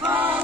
Bye.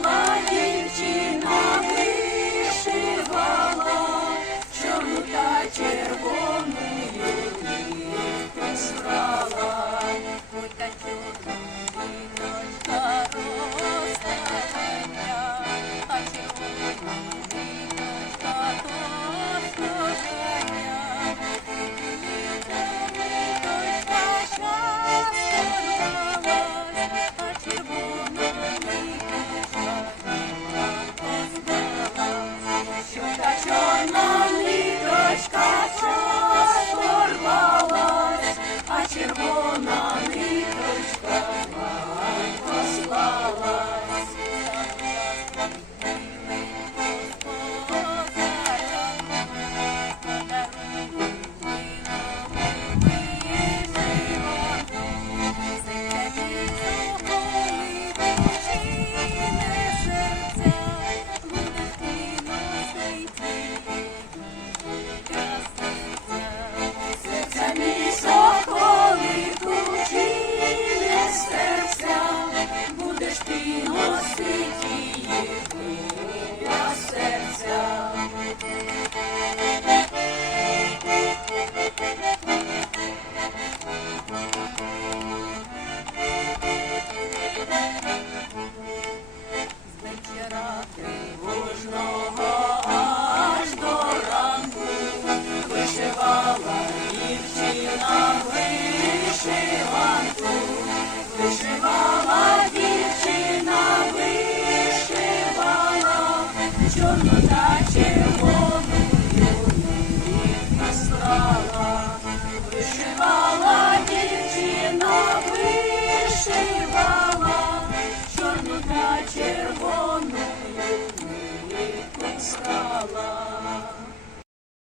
Show me that.